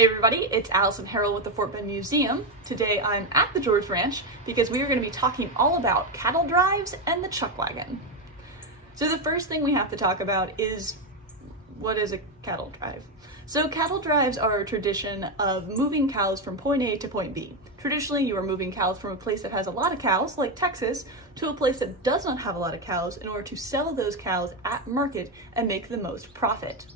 Hey everybody, it's Allison Harrell with the Fort Bend Museum. Today I'm at the George Ranch because we are going to be talking all about cattle drives and the chuck wagon. So the first thing we have to talk about is, what is a cattle drive? So cattle drives are a tradition of moving cows from point A to point B. Traditionally, you are moving cows from a place that has a lot of cows, like Texas, to a place that does not have a lot of cows in order to sell those cows at market and make the most profit.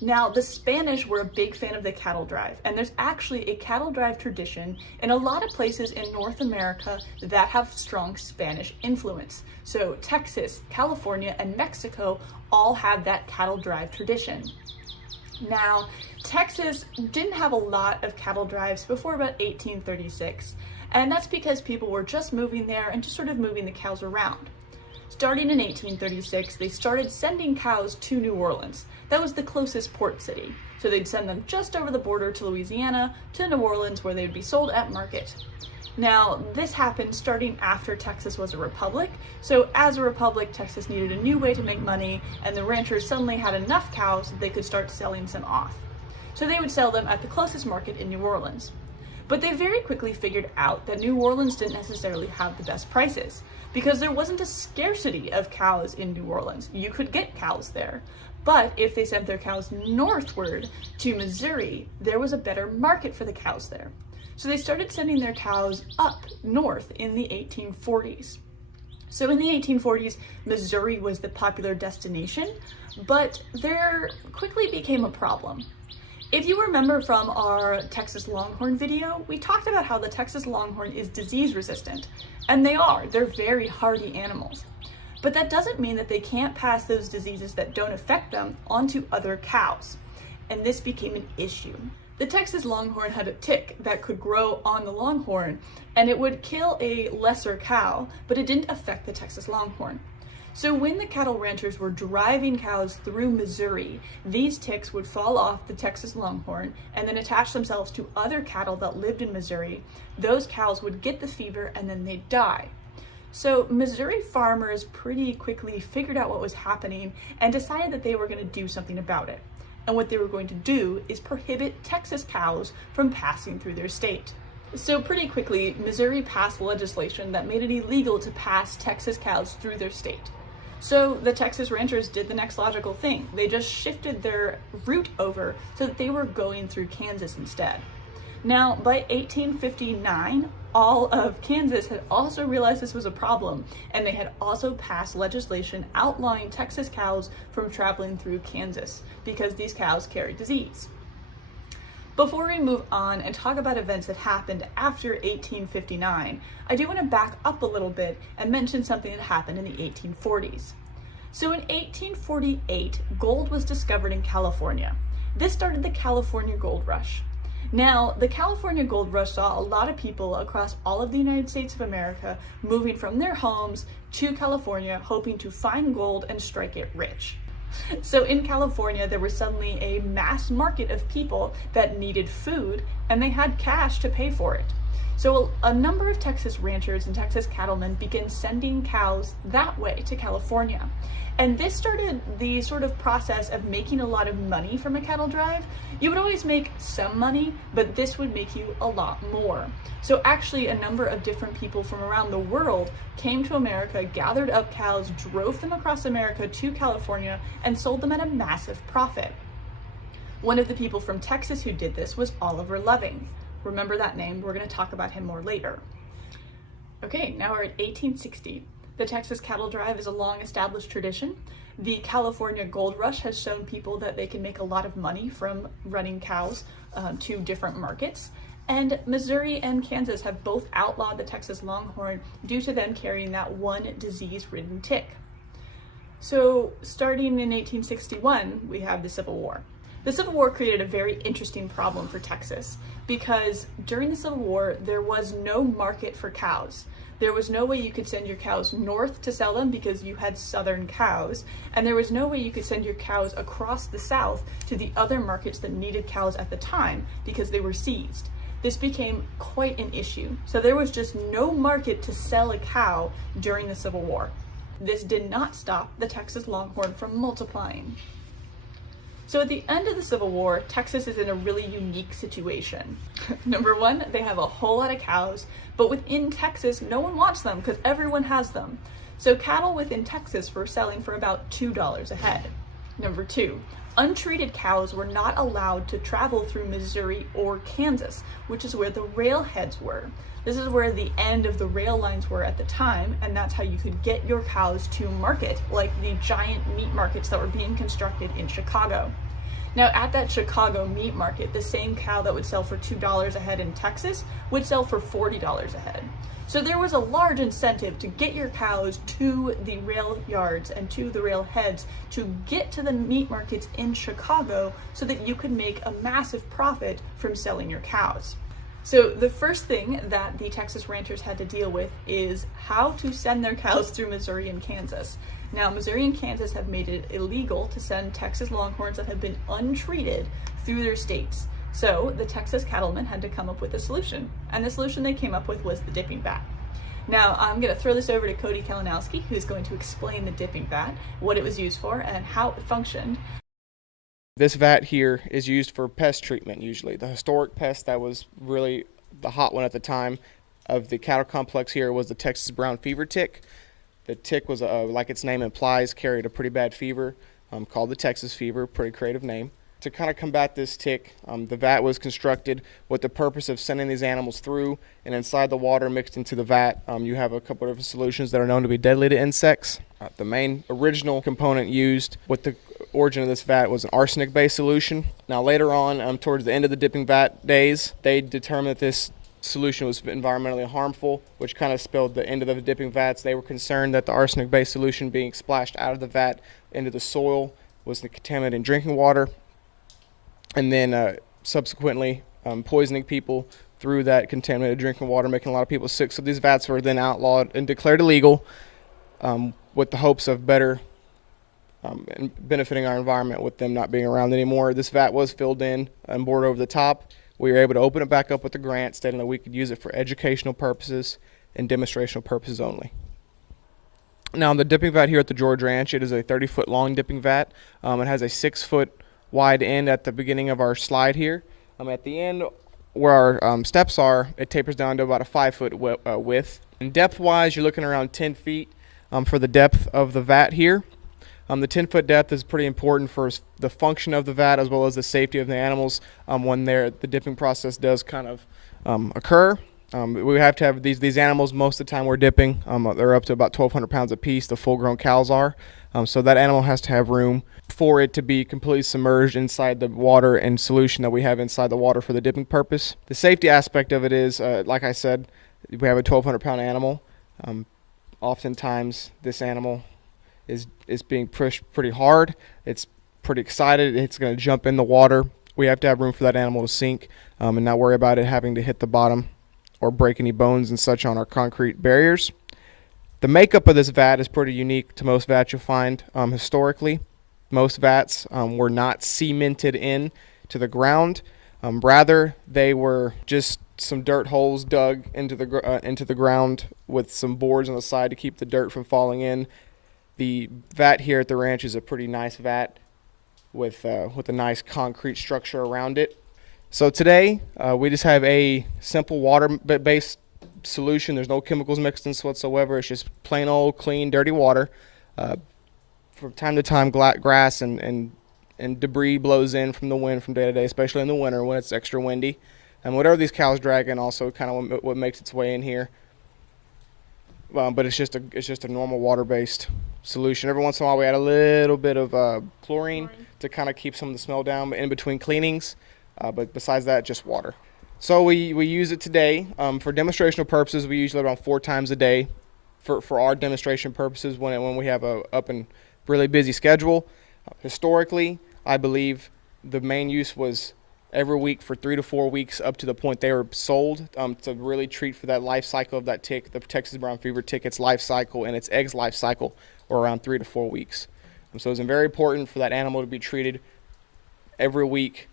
Now, the Spanish were a big fan of the cattle drive, and there's actually a cattle drive tradition in a lot of places in North America that have strong Spanish influence. So Texas, California, and Mexico all have that cattle drive tradition. Now, Texas didn't have a lot of cattle drives before about 1836, and that's because people were just moving there and just sort of moving the cows around. Starting in 1836, they started sending cows to New Orleans. That was the closest port city. So they'd send them just over the border to Louisiana, to New Orleans, where they'd be sold at market. Now, this happened starting after Texas was a republic. So as a republic, Texas needed a new way to make money, and the ranchers suddenly had enough cows that they could start selling some off. So they would sell them at the closest market in New Orleans. But they very quickly figured out that New Orleans didn't necessarily have the best prices, because there wasn't a scarcity of cows in New Orleans. You could get cows there. But if they sent their cows northward to Missouri, there was a better market for the cows there. So they started sending their cows up north in the 1840s. So in the 1840s, Missouri was the popular destination, but there quickly became a problem. If you remember from our Texas Longhorn video, we talked about how the Texas Longhorn is disease resistant, and they are. They're very hardy animals. But that doesn't mean that they can't pass those diseases that don't affect them onto other cows, and this became an issue. The Texas Longhorn had a tick that could grow on the Longhorn, and it would kill a lesser cow, but it didn't affect the Texas Longhorn. So when the cattle ranchers were driving cows through Missouri, these ticks would fall off the Texas Longhorn and then attach themselves to other cattle that lived in Missouri. Those cows would get the fever and then they'd die. So Missouri farmers pretty quickly figured out what was happening and decided that they were going to do something about it. And what they were going to do is prohibit Texas cows from passing through their state. So pretty quickly, Missouri passed legislation that made it illegal to pass Texas cows through their state. So the Texas ranchers did the next logical thing. They just shifted their route over so that they were going through Kansas instead. Now, by 1859, all of Kansas had also realized this was a problem, and they had also passed legislation outlawing Texas cows from traveling through Kansas because these cows carry disease. Before we move on and talk about events that happened after 1859, I do want to back up a little bit and mention something that happened in the 1840s. So in 1848, gold was discovered in California. This started the California Gold Rush. Now, the California Gold Rush saw a lot of people across all of the United States of America moving from their homes to California, hoping to find gold and strike it rich. So in California, there was suddenly a mass market of people that needed food, and they had cash to pay for it. So a number of Texas ranchers and Texas cattlemen began sending cows that way to California. And this started the sort of process of making a lot of money from a cattle drive. You would always make some money, but this would make you a lot more. So actually a number of different people from around the world came to America, gathered up cows, drove them across America to California, and sold them at a massive profit. One of the people from Texas who did this was Oliver Loving. Remember that name, we're going to talk about him more later. Okay, now we're at 1860. The Texas cattle drive is a long-established tradition. The California Gold Rush has shown people that they can make a lot of money from running cows to different markets. And Missouri and Kansas have both outlawed the Texas Longhorn due to them carrying that one disease-ridden tick. So starting in 1861, we have the Civil War. The Civil War created a very interesting problem for Texas because during the Civil War, there was no market for cows. There was no way you could send your cows north to sell them because you had southern cows, and there was no way you could send your cows across the south to the other markets that needed cows at the time because they were seized. This became quite an issue. So there was just no market to sell a cow during the Civil War. This did not stop the Texas Longhorn from multiplying. So at the end of the Civil War, Texas is in a really unique situation. Number one, they have a whole lot of cows, but within Texas, no one wants them because everyone has them. So cattle within Texas were selling for about $2 a head. Number two, untreated cows were not allowed to travel through Missouri or Kansas, which is where the railheads were. This is where the end of the rail lines were at the time, and that's how you could get your cows to market, like the giant meat markets that were being constructed in Chicago. Now, at that Chicago meat market, the same cow that would sell for $2 a head in Texas would sell for $40 a head. So there was a large incentive to get your cows to the rail yards and to the rail heads to get to the meat markets in Chicago so that you could make a massive profit from selling your cows. So the first thing that the Texas ranchers had to deal with is how to send their cows through Missouri and Kansas. Now, Missouri and Kansas have made it illegal to send Texas Longhorns that have been untreated through their states. So the Texas cattlemen had to come up with a solution, and the solution they came up with was the dipping vat. Now, I'm going to throw this over to Cody Kalinowski, who's going to explain the dipping vat, what it was used for, and how it functioned. This vat here is used for pest treatment usually. The historic pest that was really the hot one at the time of the cattle complex here was the Texas brown fever tick. The tick was, like its name implies, carried a pretty bad fever called the Texas fever, pretty creative name. To kind of combat this tick, the vat was constructed with the purpose of sending these animals through, and inside the water mixed into the vat, you have a couple of different solutions that are known to be deadly to insects. The main original component used with the origin of this vat was an arsenic-based solution. Now later on, towards the end of the dipping vat days, they determined that this solution was environmentally harmful, which kind of spelled the end of the dipping vats. They were concerned that the arsenic-based solution being splashed out of the vat into the soil was contaminating drinking water, and then subsequently poisoning people through that contaminated drinking water, making a lot of people sick. So these vats were then outlawed and declared illegal with the hopes of better and benefiting our environment with them not being around anymore. This vat was filled in and bored over the top. We were able to open it back up with a grant stating that we could use it for educational purposes and demonstrational purposes only. Now, the dipping vat here at the George Ranch, it is a 30-foot long dipping vat. It has a 6-foot wide end at the beginning of our slide here. At the end where our steps are, it tapers down to about a 5-foot width. And depth-wise, you're looking around 10 feet for the depth of the vat here. The 10-foot depth is pretty important for the function of the vat as well as the safety of the animals when the dipping process does kind of occur. We have to have these animals most of the time we're dipping. They're up to about 1,200 pounds apiece, the full-grown cows are. So that animal has to have room for it to be completely submerged inside the water and solution that we have inside the water for the dipping purpose. The safety aspect of it is, like I said, we have a 1,200-pound animal. Oftentimes, this animal is being pushed pretty hard. It's pretty excited. It's going to jump in the water. We have to have room for that animal to sink and not worry about it having to hit the bottom or break any bones and such on our concrete barriers. The makeup of this vat is pretty unique to most vats you'll find historically. Most vats were not cemented in to the ground. Rather, they were just some dirt holes dug into the ground with some boards on the side to keep the dirt from falling in. The vat here at the ranch is a pretty nice vat with a nice concrete structure around it. So today we just have a simple water-based solution. There's no chemicals mixed in this whatsoever. It's just plain old, clean, dirty water. From time to time, grass and debris blows in from the wind from day to day, especially in the winter when it's extra windy. And whatever these cows drag in also kind of what makes its way in here. But it's just a normal water-based solution. Every once in a while we add a little bit of chlorine to kind of keep some of the smell down in between cleanings. But besides that, just water. So we use it today for demonstrational purposes. We usually around 4 times a day for our demonstration purposes when we have a up and really busy schedule. Historically, I believe the main use was every week for 3 to 4 weeks up to the point they were sold to really treat for that life cycle of that tick, the Texas brown fever tick, its life cycle and its eggs life cycle were around 3 to 4 weeks. So it's very important for that animal to be treated every week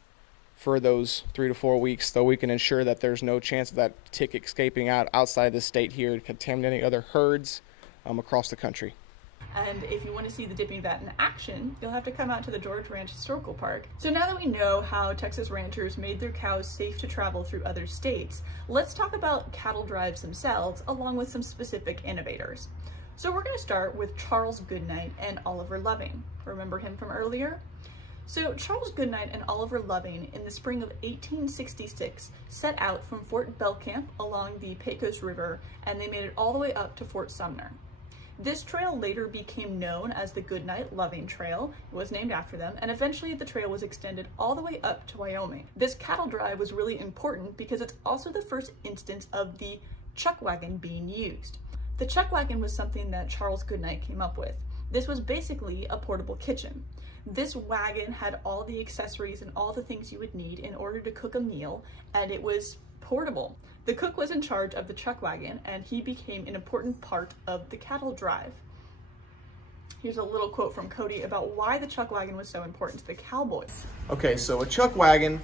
for those 3 to 4 weeks so we can ensure that there's no chance of that tick escaping outside the state here, contaminating other herds across the country. And if you want to see the dipping vat in action, you'll have to come out to the George Ranch Historical Park. So now that we know how Texas ranchers made their cows safe to travel through other states, let's talk about cattle drives themselves, along with some specific innovators. So we're going to start with Charles Goodnight and Oliver Loving. Remember him from earlier? So Charles Goodnight and Oliver Loving in the spring of 1866 set out from Fort Belcamp along the Pecos River, and they made it all the way up to Fort Sumner. This trail later became known as the Goodnight-Loving Trail. It was named after them, and eventually the trail was extended all the way up to Wyoming. This cattle drive was really important because it's also the first instance of the chuck wagon being used. The chuck wagon was something that Charles Goodnight came up with. This was basically a portable kitchen. This wagon had all the accessories and all the things you would need in order to cook a meal, and it was portable. The cook was in charge of the chuck wagon, and he became an important part of the cattle drive. Here's a little quote from Cody about why the chuck wagon was so important to the Cowboys. Okay, so a chuck wagon,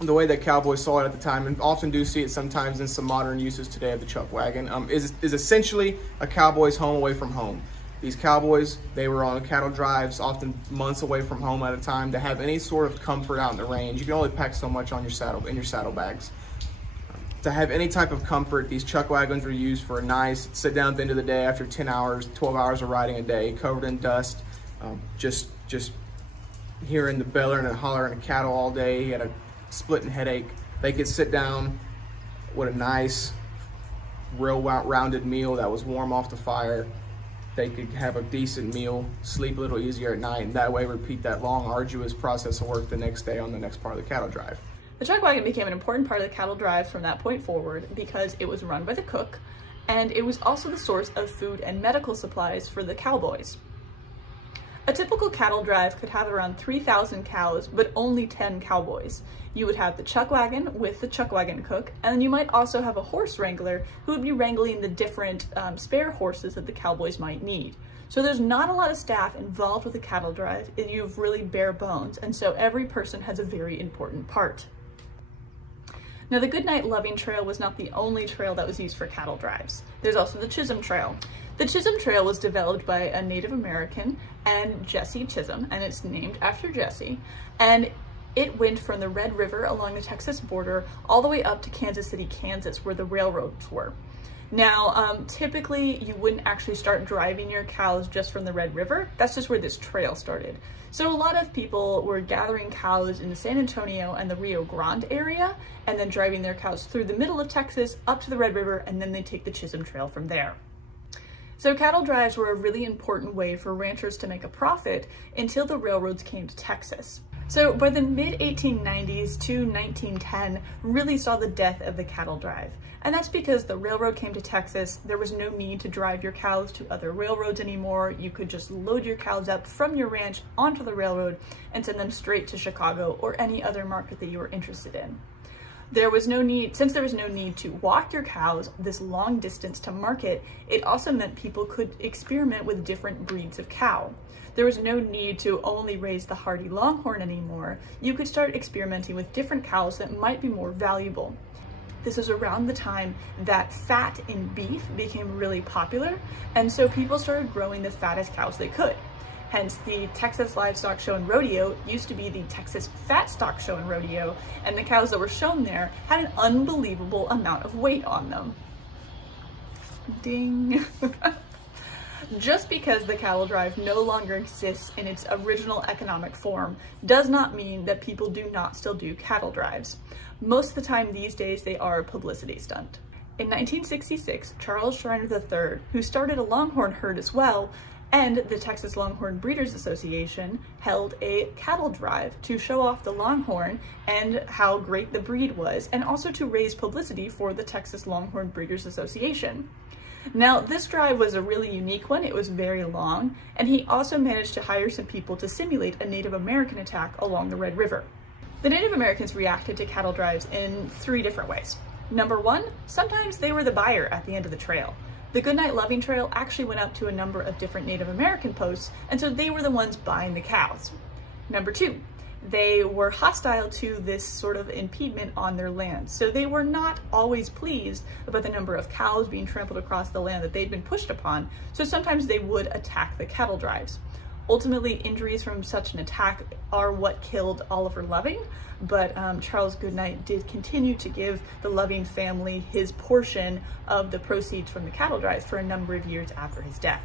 the way that Cowboys saw it at the time, and often do see it sometimes in some modern uses today of the chuck wagon, is essentially a cowboy's home away from home. These cowboys, they were on cattle drives, often months away from home at a time. To have any sort of comfort out in the range, you can only pack so much on your saddlebags. To have any type of comfort, these chuck wagons were used for a nice sit down at the end of the day after 10 hours, 12 hours of riding a day, covered in dust, just hearing the bellowing and hollering of cattle all day. He had a splitting headache. They could sit down with a nice, real rounded meal that was warm off the fire. They could have a decent meal, sleep a little easier at night, and that way repeat that long, arduous process of work the next day on the next part of the cattle drive. The chuck wagon became an important part of the cattle drive from that point forward because it was run by the cook, and it was also the source of food and medical supplies for the cowboys. A typical cattle drive could have around 3,000 cows, but only 10 cowboys. You would have the chuck wagon with the chuck wagon cook, and then you might also have a horse wrangler who would be wrangling the different spare horses that the cowboys might need. So there's not a lot of staff involved with the cattle drive. You have really bare bones, and so every person has a very important part. Now, the Goodnight-Loving Trail was not the only trail that was used for cattle drives. There's also the Chisholm Trail. The Chisholm Trail was developed by a Native American and Jesse Chisholm, and it's named after Jesse, and it went from the Red River along the Texas border all the way up to Kansas City, Kansas, where the railroads were. Now, typically you wouldn't actually start driving your cows just from the Red River. That's just where this trail started. So a lot of people were gathering cows in the San Antonio and the Rio Grande area, and then driving their cows through the middle of Texas up to the Red River, and then they take the Chisholm Trail from there. So cattle drives were a really important way for ranchers to make a profit until the railroads came to Texas. So by the mid-1890s to 1910 really saw the death of the cattle drive. And that's because the railroad came to Texas. There was no need to drive your cows to other railroads anymore. You could just load your cows up from your ranch onto the railroad and send them straight to Chicago or any other market that you were interested in. Since there was no need to walk your cows this long distance to market, it also meant people could experiment with different breeds of cow. There was no need to only raise the hardy longhorn anymore. You could start experimenting with different cows that might be more valuable. This is around the time that fat in beef became really popular, and so people started growing the fattest cows they could. Hence, the Texas Livestock Show and Rodeo used to be the Texas Fat Stock Show and Rodeo, and the cows that were shown there had an unbelievable amount of weight on them. Ding! Just because the cattle drive no longer exists in its original economic form does not mean that people do not still do cattle drives. Most of the time these days they are a publicity stunt. In 1966, Charles Schreiner III, who started a longhorn herd as well, and the Texas Longhorn Breeders Association held a cattle drive to show off the longhorn and how great the breed was, and also to raise publicity for the Texas Longhorn Breeders Association. Now, this drive was a really unique one. It was very long, and he also managed to hire some people to simulate a Native American attack along the Red River. The Native Americans reacted to cattle drives in 3 different ways. Number 1, sometimes they were the buyer at the end of the trail. The Goodnight-Loving Trail actually went up to a number of different Native American posts, and so they were the ones buying the cows. Number 2, they were hostile to this sort of impediment on their land. So they were not always pleased about the number of cows being trampled across the land that they'd been pushed upon, so sometimes they would attack the cattle drives. Ultimately, injuries from such an attack are what killed Oliver Loving, but Charles Goodnight did continue to give the Loving family his portion of the proceeds from the cattle drives for a number of years after his death.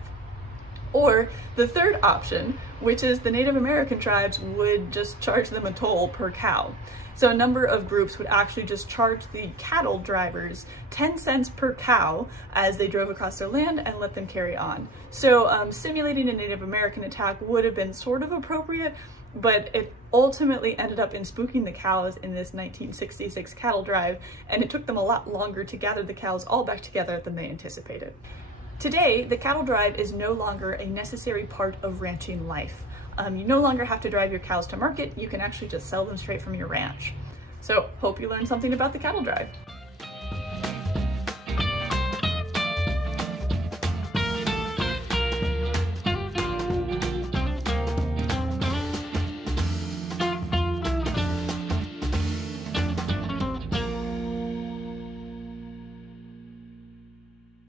Or the third option, which is the Native American tribes would just charge them a toll per cow. So a number of groups would actually just charge the cattle drivers 10 cents per cow as they drove across their land and let them carry on. So simulating a Native American attack would have been sort of appropriate, but it ultimately ended up in spooking the cows in this 1966 cattle drive, and it took them a lot longer to gather the cows all back together than they anticipated. Today, the cattle drive is no longer a necessary part of ranching life. You no longer have to drive your cows to market, you can actually just sell them straight from your ranch. So, hope you learned something about the cattle drive.